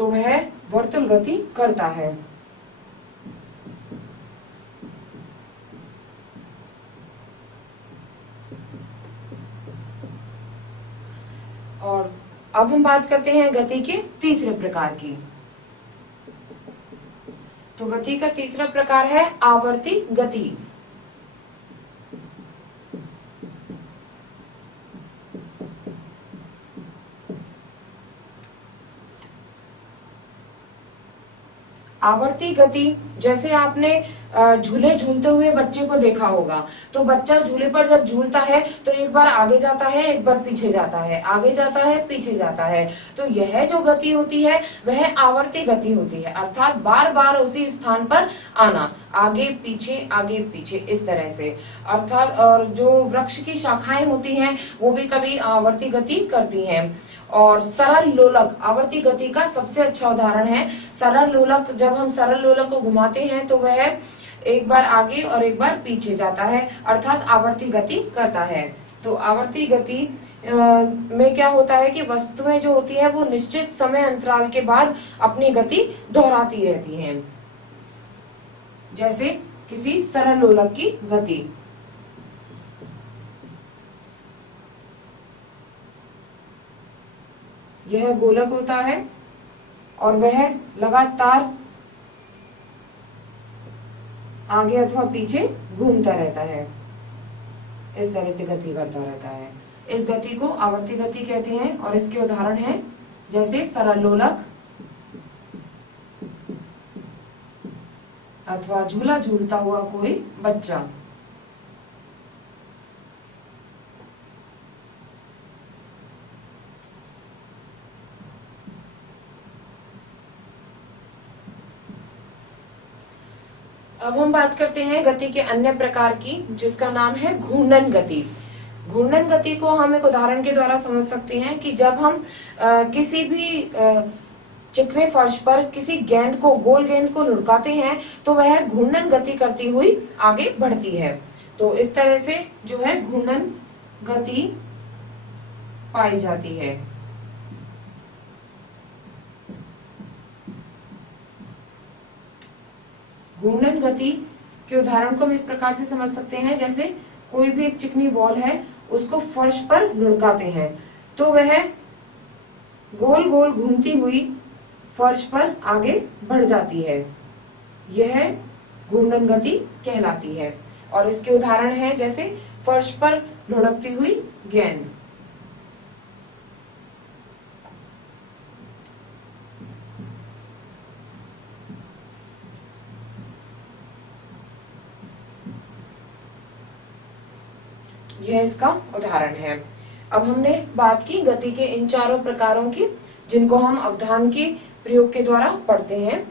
तो वह वर्तुल गति करता है। और अब हम बात करते हैं गति के तीसरे प्रकार की। तो गति का तीसरा प्रकार है आवर्ती गति। आवर्ती गति, जैसे आपने झूले झूलते हुए बच्चे को देखा होगा, तो बच्चा झूले पर जब झूलता है तो एक बार आगे जाता है, एक बार पीछे जाता है, आगे जाता है, पीछे जाता है। तो यह जो गति होती है वह आवर्ती गति होती है, अर्थात बार बार उसी स्थान पर आना, आगे पीछे इस तरह से। अर्थात और जो वृक्ष की शाखाएं होती हैं वो भी कभी आवर्ती गति करती हैं। और सरल लोलक आवर्ती गति का सबसे अच्छा उदाहरण है। सरल लोलक, जब हम सरल लोलक को घुमाते हैं तो वह एक बार आगे और एक बार पीछे जाता है, अर्थात आवर्ती गति करता है। तो आवर्ती गति में क्या होता है कि वस्तुएं जो होती है वो निश्चित समय अंतराल के बाद अपनी गति दोहराती रहती हैं, जैसे किसी सरल लोलक की गति। यह गोलक होता है और वह लगातार आगे अथवा पीछे घूमता रहता है, इस तरह से गति करता रहता है। इस गति को आवर्ती गति कहते हैं और इसके उदाहरण हैं जैसे सरल लोलक अथवा झूला झूलता हुआ कोई बच्चा। अब हम बात करते हैं गति के अन्य प्रकार की, जिसका नाम है घूर्णन गति। घूर्णन गति को हम एक उदाहरण के द्वारा समझ सकते हैं कि जब हम किसी भी चिकने फर्श पर किसी गेंद को, गोल गेंद को लुढ़काते हैं तो वह घूर्णन गति करती हुई आगे बढ़ती है। तो इस तरह से जो है घूर्णन गति पाई जाती है। घूर्णन गति के उदाहरण को हम इस प्रकार से समझ सकते हैं, जैसे कोई भी एक चिकनी बॉल है, उसको फर्श पर लुढ़काते हैं तो वह गोल गोल घूमती हुई फर्श पर आगे बढ़ जाती है। यह घूर्णन गति कहलाती है। और इसके उदाहरण हैं जैसे फर्श पर लुढ़कती हुई गेंद। यह इसका उदाहरण है। अब हमने बात की गति के इन चारों प्रकारों की, जिनको हम अवधान के प्रयोग के द्वारा पढ़ते हैं।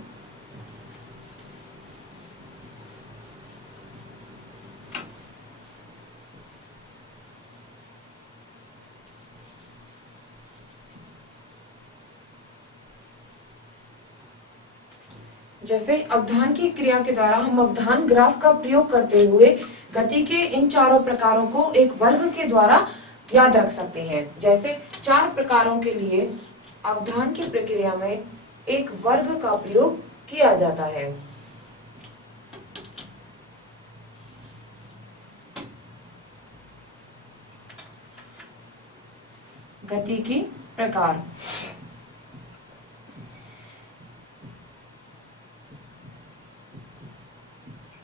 जैसे अवधान की क्रिया के द्वारा हम अवधान ग्राफ का प्रयोग करते हुए गति के इन चारों प्रकारों को एक वर्ग के द्वारा याद रख सकते हैं। जैसे 4 प्रकारों के लिए अवधान की प्रक्रिया में एक वर्ग का प्रयोग किया जाता है। गति की प्रकार,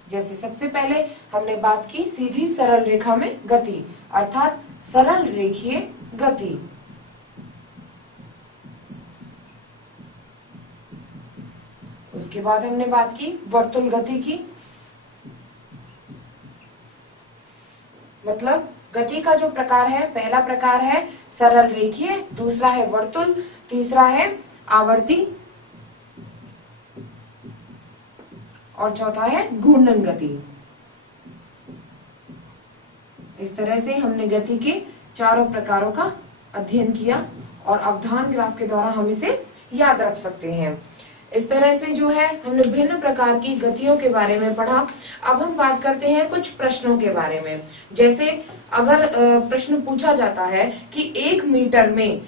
जैसे सबसे पहले हमने बात की सीधी सरल रेखा में गति, अर्थात सरल रेखीय गति। उसके बाद हमने बात की वर्तुल गति की, मतलब गति का जो प्रकार है, पहला प्रकार है सरल रेखीय, दूसरा है वर्तुल, तीसरा है आवर्ती और चौथा है घूर्णन गति। इस तरह से हमने गति के चारों प्रकारों का अध्ययन किया और अवधान ग्राफ के द्वारा हम इसे याद रख सकते हैं। इस तरह से जो है हमने भिन्न प्रकार की गतियों के बारे में पढ़ा। अब हम बात करते हैं कुछ प्रश्नों के बारे में। जैसे अगर प्रश्न पूछा जाता है कि 1 मीटर में